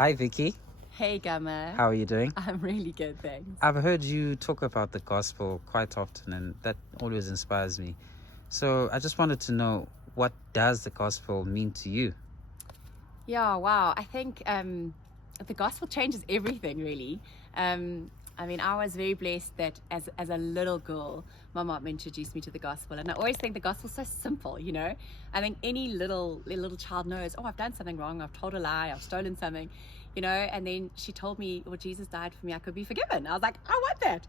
Hi, Vicky. Hey, Gamma. How are you doing? I'm really good, thanks. I've heard you talk about the gospel quite often, and that always inspires me. So I just wanted to know, what does the gospel mean to you? Yeah, wow. I think the gospel changes everything, really. I was very blessed that as a little girl, my mom introduced me to the gospel, and I always think the gospel's so simple, you know. I think any little child knows, oh, I've done something wrong, I've told a lie, I've stolen something, you know. And then she told me, well, Jesus died for me, I could be forgiven. I was like, I want that,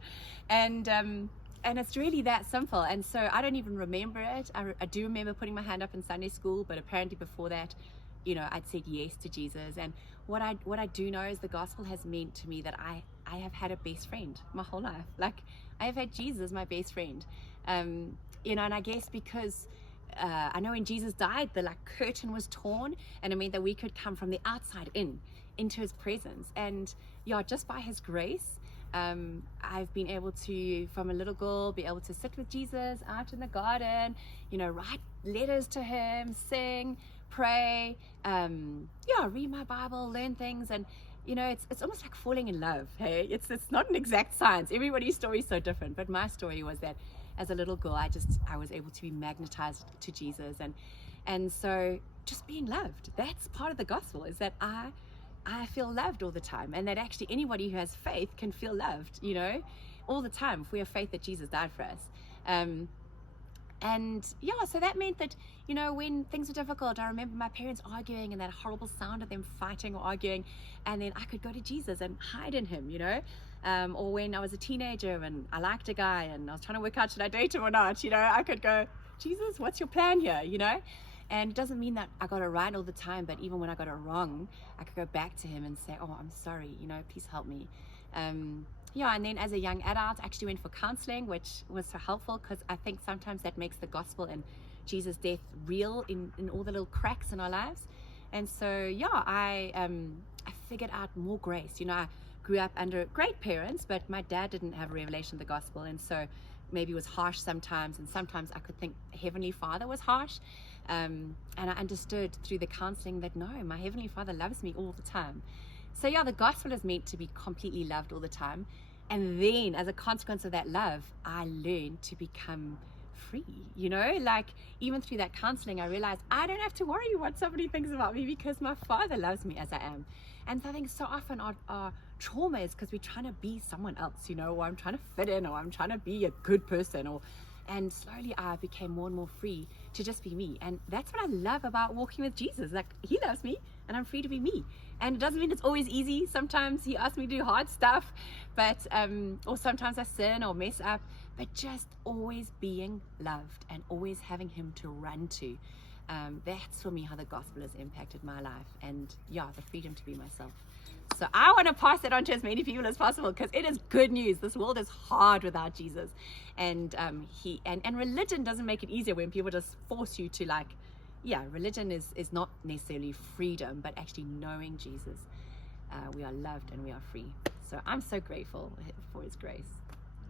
and it's really that simple. And so I don't even remember it. I do remember putting my hand up in Sunday school, but apparently before that, you know, I'd said yes to Jesus. And what I do know is the gospel has meant to me that I have had a best friend my whole life. Like, I have had Jesus, my best friend. You know, and I guess because I know when Jesus died, the curtain was torn, and it meant that we could come from the outside into his presence. And yeah, just by his grace, I've been able to, from a little girl, be able to sit with Jesus out in the garden, you know, write letters to him, sing, pray, read my Bible, learn things. And you know, it's almost like falling in love. Hey, it's not an exact science. Everybody's story is so different, but my story was that as a little girl, I was able to be magnetized to Jesus. And so just being loved, that's part of the gospel, is that I feel loved all the time, and that actually anybody who has faith can feel loved, you know, all the time, if we have faith that Jesus died for us. And yeah, so that meant that, you know, when things were difficult, I remember my parents arguing and that horrible sound of them fighting or arguing, and then I could go to Jesus and hide in him, you know. Or when I was a teenager and I liked a guy and I was trying to work out, should I date him or not, you know, I could go, Jesus, what's your plan here, you know. And it doesn't mean that I got it right all the time, but even when I got it wrong, I could go back to him and say, oh, I'm sorry, you know, please help me. And then as a young adult, I actually went for counseling, which was so helpful, because I think sometimes that makes the gospel and Jesus' death real in all the little cracks in our lives. And so, yeah, I figured out more grace. You know, I grew up under great parents, but my dad didn't have a revelation of the gospel, and so maybe it was harsh sometimes, and sometimes I could think Heavenly Father was harsh. And I understood through the counseling that no, my Heavenly Father loves me all the time. So yeah, the gospel is meant to be completely loved all the time. And then as a consequence of that love, I learned to become free, you know, like even through that counseling, I realized I don't have to worry what somebody thinks about me, because my Father loves me as I am. And so I think so often our trauma is because we're trying to be someone else, you know, or I'm trying to fit in, or I'm trying to be a good person, and slowly I became more and more free to just be me. And that's what I love about walking with Jesus. Like, he loves me and I'm free to be me. And it doesn't mean it's always easy. Sometimes he asks me to do hard stuff, but or sometimes I sin or mess up, but just always being loved and always having him to run to. That's for me how the gospel has impacted my life, and yeah, the freedom to be myself. So I want to pass that on to as many people as possible, because it is good news. This world is hard without Jesus, and and religion doesn't make it easier when people just force you to, like, yeah, religion is not necessarily freedom, but actually knowing Jesus. We are loved and we are free. So I'm so grateful for his grace.